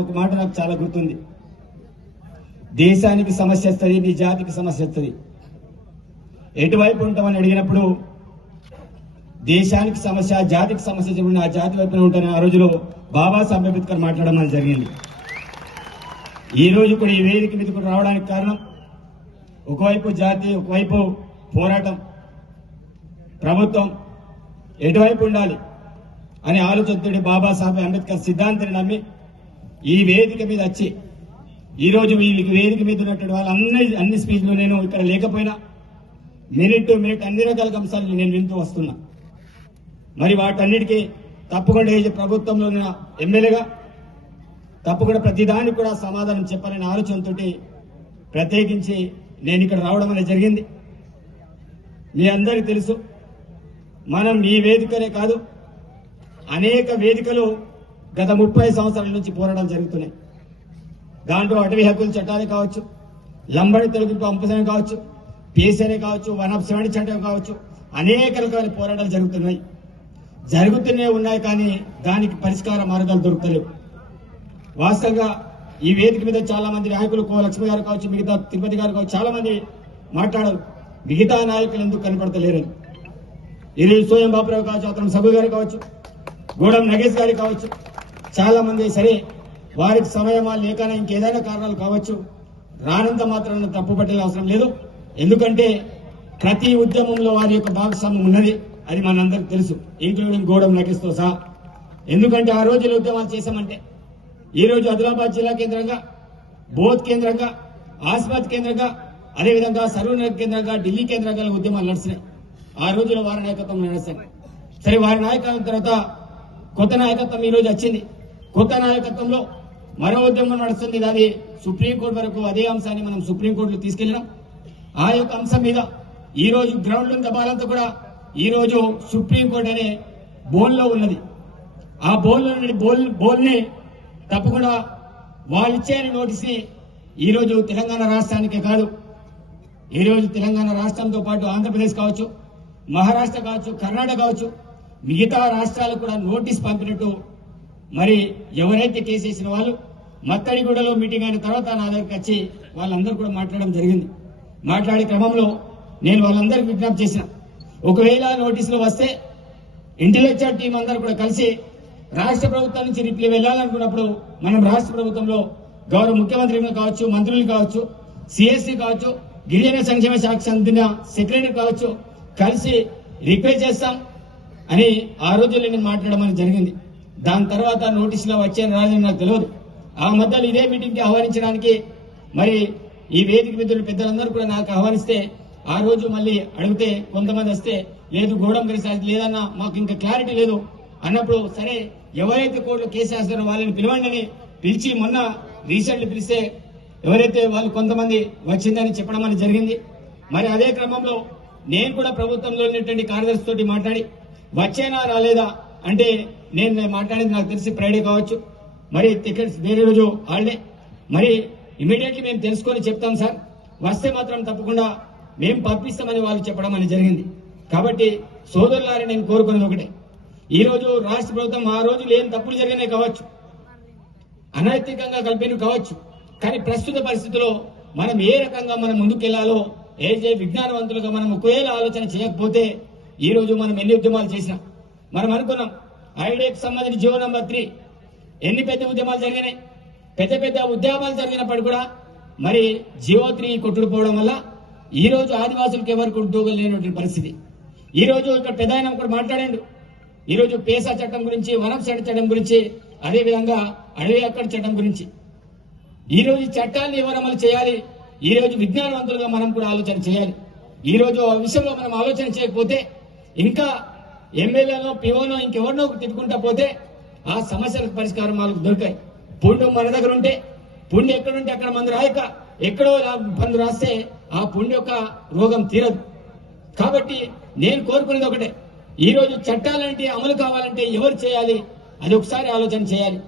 ఒక మాట నాకు చాలా గుర్తుంది. దేశానికి సమస్య వస్తుంది, నీ జాతికి సమస్య వస్తుంది. ఎటువైపు ఉంటామని అడిగినప్పుడు దేశానికి సమస్య, జాతికి సమస్య చెప్పిన ఆ జాతి వైపున ఉంటానని ఆ రోజులో బాబాసాహెబ్ అంబేద్కర్ మాట్లాడడం జరిగింది. ఈ రోజు కూడా ఈ వేదిక మీదకు రావడానికి కారణం ఒకవైపు జాతి, ఒకవైపు పోరాటం. ప్రభుత్వం ఎటువైపు ఉండాలి అనే ఆలోచనతో బాబాసాహెబ్ అంబేద్కర్ సిద్ధాంతాన్ని నమ్మి ఈ వేదిక మీద వచ్చి ఈ రోజు వీళ్ళకి వేదిక మీద ఉన్నటువంటి వాళ్ళు అన్ని స్పీచ్లు నేను ఇక్కడ లేకపోయినా మినిట్ టు మినిట్ అన్ని రకాల అంశాలు నేను వింటూ వస్తున్నా. మరి వాటన్నిటికీ తప్పకుండా ప్రభుత్వంలో ఉన్న ఎమ్మెల్యేగా తప్పకుండా ప్రతిదానికి కూడా సమాధానం చెప్పాలనే ఆలోచనతో ప్రత్యేకించి నేను ఇక్కడ రావడం అనేది జరిగింది. మీ అందరికీ తెలుసు, మనం ఈ వేదికనే కాదు అనేక వేదికలు గత 30 సంవత్సరాల నుంచి పోరాటాలు జరుగుతున్నాయి. దాంట్లో అటవీ హక్కుల చట్టాలే కావచ్చు, లంబడి తొలగింపు అంశమే కావచ్చు, PSA కావచ్చు, 170 చట్టం కావచ్చు, అనేక రకాల పోరాటాలు జరుగుతూనే ఉన్నాయి. కానీ దానికి పరిష్కార మార్గాలు దొరుకుతలేవు. వాస్తవంగా ఈ వేదిక మీద చాలా మంది నాయకులు, లక్ష్మి గారు కావచ్చు, మిగతా తిరుపతి గారు కావచ్చు, చాలా మంది మాట్లాడారు మిగతా నాయకులు ఎందుకు కనపడతలేరని. ఈరోజు సోయం బాపురావు కావచ్చు, అతను సభ గారు కావచ్చు, గూడెం నగేష్ గారు కావచ్చు, చాలా మంది సరే వారికి సమయమా లేకనా ఇంకేదైనా కారణాలు కావచ్చు, రానంత మాత్రాన తప్పు పట్టే అవసరం లేదు. ఎందుకంటే ప్రతి ఉద్యమంలో వారి యొక్క భాగస్వామ్యం ఉన్నది, అది మనందరికి తెలుసు, ఇంక్లూడింగ్ గూడెం నగేష్తో సహా. ఎందుకంటే ఆ రోజుల్లో ఉద్యమాలు చేశామంటే ఈ రోజు ఆదిలాబాద్ జిల్లా కేంద్రంగా, బోధ్ కేంద్రంగా, ఆసిఫాబాద్ కేంద్రంగా, అదేవిధంగా సరూనగర్ కేంద్రంగా, ఢిల్లీ కేంద్రంగా ఉద్యమాలు నడిచినాయి. ఆ రోజుల్లో వారి నాయకత్వం నడిచాయి. సరే, వారి నాయకత్వం తర్వాత కొత్త నాయకత్వం ఈ రోజు వచ్చింది. కొత్త నాయకత్వంలో మరో ఉద్యమం నడుస్తుంది. అది సుప్రీంకోర్టు వరకు అదే అంశాన్ని మనం సుప్రీంకోర్టులో తీసుకెళ్లినాం. ఆ యొక్క అంశం మీద ఈ రోజు గ్రౌండ్ లో దబాలంతా కూడా ఈ రోజు సుప్రీంకోర్టు అనే బోన్లో ఉన్నది. ఆ బోల్ని తప్పకుండా వాళ్ళు ఇచ్చే నోటీస్ ని ఈ రోజు తెలంగాణ రాష్ట్రానికే కాదు, ఈ రోజు తెలంగాణ రాష్ట్రంతో పాటు ఆంధ్రప్రదేశ్ కావచ్చు, మహారాష్ట్ర కావచ్చు, కర్ణాటక కావచ్చు, మిగతా రాష్ట్రాలకు కూడా నోటీస్ పంపినట్టు మరి ఎవరైతే కేసేసిన వాళ్ళు మత్తడిగూడలో మీటింగ్ అయిన తర్వాత నా దగ్గరికి వచ్చి వాళ్ళందరూ కూడా మాట్లాడడం జరిగింది. మాట్లాడే క్రమంలో నేను వాళ్ళందరికీ విజ్ఞప్తి చేసిన, ఒకవేళ నోటీసులు వస్తే ఇంటెలెక్చువల్ టీం అందరూ కూడా కలిసి రాష్ట్ర ప్రభుత్వం నుంచి రిప్లై వెళ్లాలనుకున్నప్పుడు మనం రాష్ట్ర ప్రభుత్వంలో గౌరవ ముఖ్యమంత్రులు కావచ్చు, మంత్రులు కావచ్చు, సిఎస్సి కావచ్చు, గిరిజన సంక్షేమ శాఖ చెందిన సెక్రటరీ కావచ్చు, కలిసి రిక్వెస్ట్ చేస్తాం అని ఆ రోజుల్లో నేను మాట్లాడమని జరిగింది. దాని తర్వాత నోటీసులో వచ్చే రాదని నాకు తెలియదు. ఆ మధ్యలో ఇదే మీటింగ్ కి ఆహ్వానించడానికి మరి ఈ వేదిక మీద పెద్దలందరూ కూడా నాకు ఆహ్వానిస్తే ఆ రోజు మళ్ళీ అడిగితే కొంతమంది వస్తే లేదు గూడెం కలిసి లేదన్నా మాకు ఇంకా క్లారిటీ లేదు అన్నప్పుడు, సరే ఎవరైతే కోర్టులో కేసు వేస్తారో వాళ్ళని పిలవండి అని పిలిచి మొన్న రీసెంట్లీ పిలిస్తే ఎవరైతే వాళ్ళు కొంతమంది వచ్చిందని చెప్పడం అనేది జరిగింది. మరి అదే క్రమంలో నేను కూడా ప్రభుత్వంలో ఉన్నటువంటి కార్యదర్శి తోటి మాట్లాడి వచ్చేనా రాలేదా అంటే నేను మాట్లాడింది నాకు తెలిసి ఫ్రైడే కావచ్చు, మరి టికెట్స్ వేరే రోజు హాలిడే, మరి ఇమీడియట్లీ మేము తెలుసుకొని చెప్తాం సార్, వస్తే మాత్రం తప్పకుండా మేము పంపిస్తామని వాళ్ళు చెప్పడం అనేది జరిగింది. కాబట్టి సోదరులారా నేను కోరుకున్నది ఒకటే, ఈ రోజు రాష్ట్ర ప్రభుత్వం ఆ రోజులు ఏం తప్పులు జరిగినాయి కావచ్చు, అనైతికంగా కలిపినవి కావచ్చు, కానీ ప్రస్తుత పరిస్థితిలో మనం ఏ రకంగా మనం ముందుకెళ్లాలో ఏజే విజ్ఞానవంతులుగా మనం ఒకవేళ ఆలోచన చేయకపోతే ఈ రోజు మనం ఎన్ని ఉద్యమాలు చేసినా మనం అనుకున్నాం. ఐడియాకి సంబంధించి జియో నంబర్ 3 ఎన్ని పెద్ద ఉద్యమాలు జరిగినాయి, పెద్ద ఉద్యమాలు జరిగినప్పుడు కూడా మరి జియో 3 కొట్టుకుపోవడం వల్ల ఈ రోజు ఆదివాసులకు ఎవరికి ఉద్యోగం లేనటువంటి పరిస్థితి. ఈ రోజు ఇక్కడ పెద్ద ఆయన ఒకటి మాట్లాడాడు, ఈ రోజు పేసా చట్టం గురించి, వనం చట్టం గురించి, అదేవిధంగా అడవి అక్కడి చట్టం గురించి. ఈ రోజు చట్టాన్ని ఎవరు అమలు చేయాలి, ఈ రోజు విజ్ఞానవంతులుగా మనం కూడా ఆలోచన చేయాలి. ఈ రోజు ఆ విషయంలో మనం ఆలోచన చేయకపోతే ఇంకా ఎమ్మెల్యేనో పిఓనో ఇంకెవరినో తిట్టుకుంటా పోతే ఆ సమస్యలకు పరిష్కారం వాళ్ళకు దొరికాయి. పుండు మన దగ్గర ఉంటే, పుండు ఎక్కడుంటే అక్కడ మందు రాయక ఎక్కడో మందు రాస్తే ఆ పుండు యొక్క రోగం తీరదు. కాబట్టి నేను కోరుకునేది ఒకటే, ఈ రోజు చట్టాలంటే అమలు కావాలంటే ఎవరు చేయాలి అది ఒకసారి ఆలోచన చేయాలి.